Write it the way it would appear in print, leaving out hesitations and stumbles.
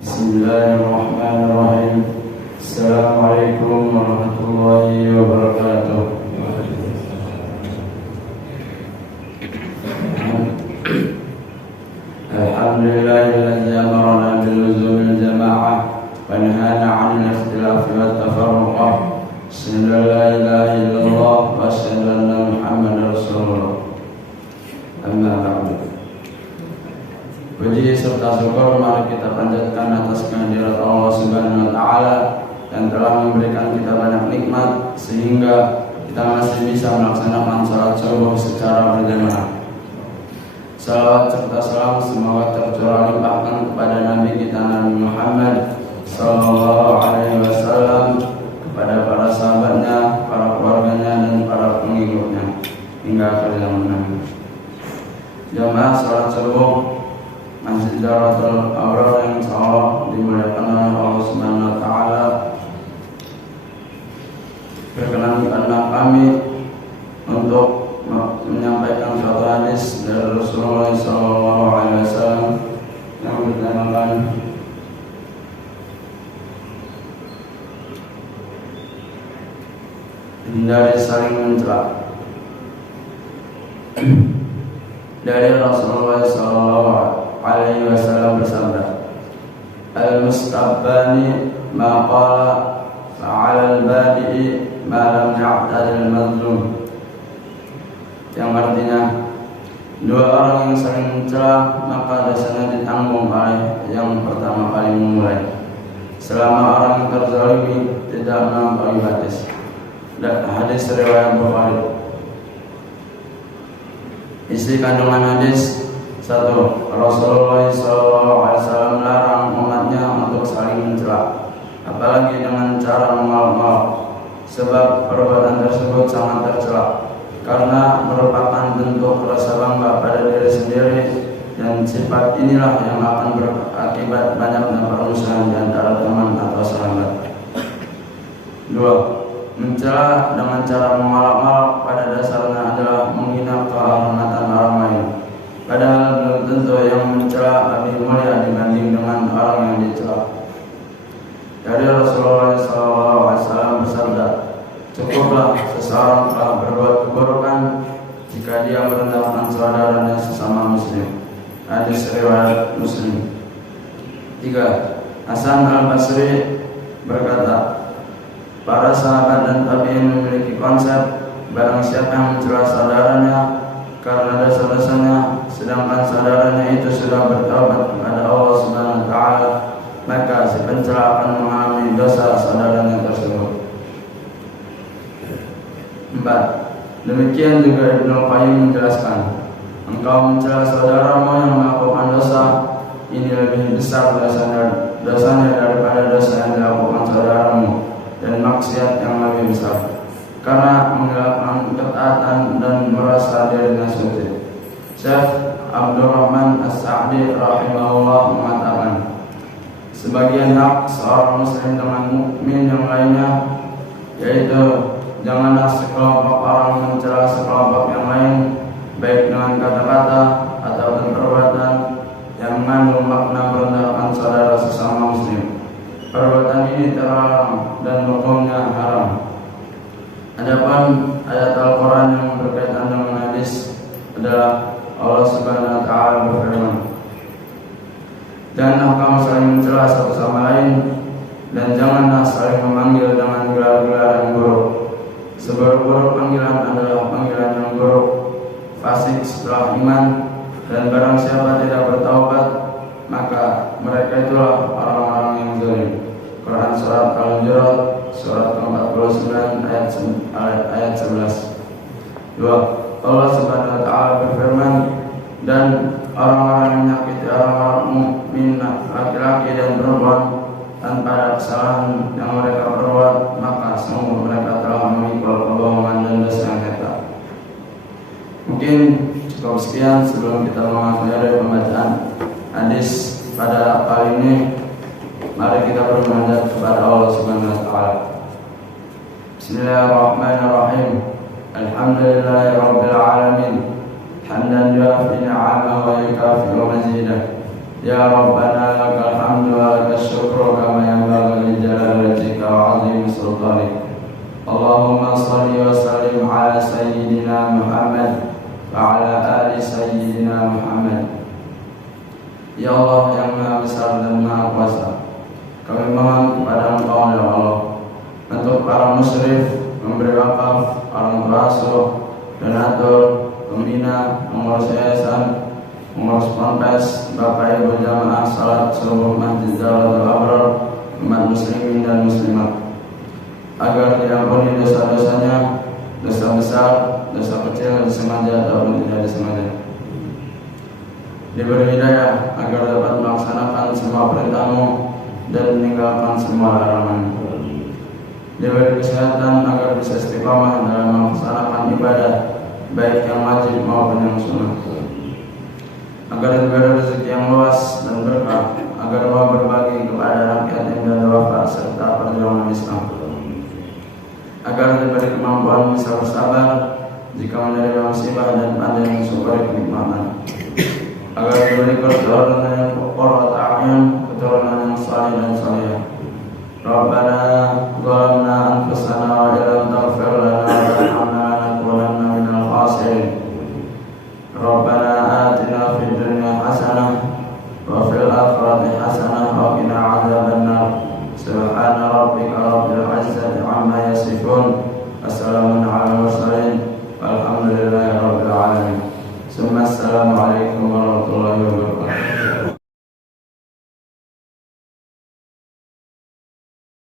Bismillahirrahmanirrahim. Assalamualaikum warahmatullahi wabarakatuh. Alhamdulillahilladzi amarna biluzumil jama'ah wa nahana 'anil ikhtilafi wat tafarruq. Asyhadu an la ilaha illallah wa asyhadu anna Muhammadar Rasulullah. Amma ba'du. Puji serta syukur mari kita panjatkan atas kehadirat Allah Subhanahu wa taala yang telah memberikan kita banyak nikmat sehingga kita masih bisa melaksanakan salat subuh secara berjamaah. Salawat serta salam semoga tercurah limpahkan kepada Nabi kita Nabi Muhammad sallallahu alaihi wasallam, kepada para sahabatnya, para keluarganya dan para pengikutnya hingga akhir zaman. Jamaah salat subuh Masjid Darul Abrar yang insyaallah dimuliakan oleh Allah Subhanahu wa taala. Perkenankanlah kami untuk menyampaikan suatu hadis dari Rasulullah SAW yang bertemakan hindari saling mencela. Dari Rasulullah SAW bersabda, Al-mustabbani ma qala fa'ala al-badi'i ma lam ya'tadil mazlum. Yang artinya, dua orang yang saling mencela maka dosanya ditanggung oleh yang pertama kali memulai, selama orang yang terzalimi tidak melampaui batas. Dan hadis riwayat Bukhari. Isi kandungan hadis: 1. Rasulullah SAW melarang umatnya untuk saling mencela, apalagi dengan cara memalak-malak, sebab perbuatan tersebut sangat tercela karena merupakan bentuk rasa bangga pada diri sendiri, dan sifat inilah yang akan berakibat banyaknya permusuhan di antara teman atau sahabat. 2. Mencela dengan cara memalak-malak pada dasarnya adalah menghina kehormatan orang lain, padahal belum tentu yang mencela lebih mulia dibanding dengan orang yang dicela. Dari Rasulullah SAW bersabda, cukuplah seseorang telah berbuat keburukan jika dia merendahkan saudaranya sesama muslim. Hadis riwayat Muslim. 3. Hasan Al-Basri berkata, para sahabat dan tabi'in memiliki konsep, barang siapa yang mencela saudaranya karena dosa-dosanya, sedangkan saudaranya itu sudah bertaubat kepada Allah Subhanahu wa taala, maka si pencela akan mengalami dosa saudaranya tersebut. 4. Demikian juga Ibnu Qayyim menjelaskan, engkau mencela saudaramu yang melakukan dosa, ini lebih besar dosanya daripada dosa yang dilakukan saudaramu, dan maksiat yang lebih besar, karena menghilangkan ketaatan dan merasa dirinya suci. Syekh Abdurrahman As-Sa'di rahimahullah mengatakan, sebagian hak seorang muslim dengan mukmin yang lainnya, yaitu janganlah sekelompok orang mencela sekelompok yang lain, baik dengan kata-kata ataupun perbuatan yang mengandung makna merendahkan saudara sesama muslim. Perbuatan ini terlarang dan hukumnya haram. Adapun ayat Al-Quran yang berkaitan dengan hadis adalah Allah Subhanahu wa taala berfirman, janganlah kamu saling mencela satu sama lain, dan janganlah saling memanggil dengan gelar-gelar yang buruk. Seburuk-buruk panggilan adalah panggilan yang buruk, fasik setelah iman, dan barang siapa tidak bertaubat, maka mereka itulah orang-orang yang zalim. Quran surat Al-Hujurat surat ke-49 ayat 11. 2. Allah Subhanahu wa taala berfirman, dan orang-orang yang menyakiti orang-orang mukmin laki-laki dan perempuan tanpa ada kesalahan yang mereka perbuat, maka sungguh mereka telah memikul kebohongan dan dosa yang nyata. Mungkin cukup sekian sebelum kita mengakhiri pembacaan hadis pada kali ini. Mari kita bermunajat kepada Allah Subhanahu wa taala. Bismillahirrahmanirrahim. Alhamdulillahirabbil alamin. Hamdan yuafi ni'amahu wa yukafi'u mazidah. Ya Rabbana lakal hamdu wa lakal syukru kama yanbaghi li jalali wajhika wa 'azimi sultanik. Allahumma shalli wa sallim ala sayyidina Muhammad wa ala ali sayyidina Muhammad. Ya Allah yang Maha Besar dan Maha Kuasa, kami mohon kepada Engkau ya Allah untuk para musyrif, memberi wakaf, orang tua asuh, donatur, pembina, pengurus yayasan, pengurus ponpes, Bapak Ibu jamaah salat seluruh masjid Zahratul Abrar, umat muslimin dan muslimat, agar diampuni dosa-dosanya, dosa besar, dosa kecil, disengaja ataupun tidak disengaja, diberi hidayah agar dapat melaksanakan semua perintah-Mu dan meninggalkan semua larangan, diberi kesehatan agar bisa istiqamah dalam melaksanakan ibadah baik yang wajib maupun yang sunnah, agar diberi rezeki yang luas dan berkah, agar mau berbagi kepada rakyat yang dan wafat serta perjuangan Islam, agar diberi kemampuan bisa bersabar jika menerima musibah dan pandai mensyukuri kenikmatan, agar diberi keturunan yang qurrata a'yun, keturunan yang saleh dan salihah. Rabbana zalamna anfusana wa illam taghfir lana wa tarhamna lanakunanna minal khasirin. Rabbana atina fid dunya hasanah wa fil akhirati hasanah wa qina adzabannar. Subhana rabbika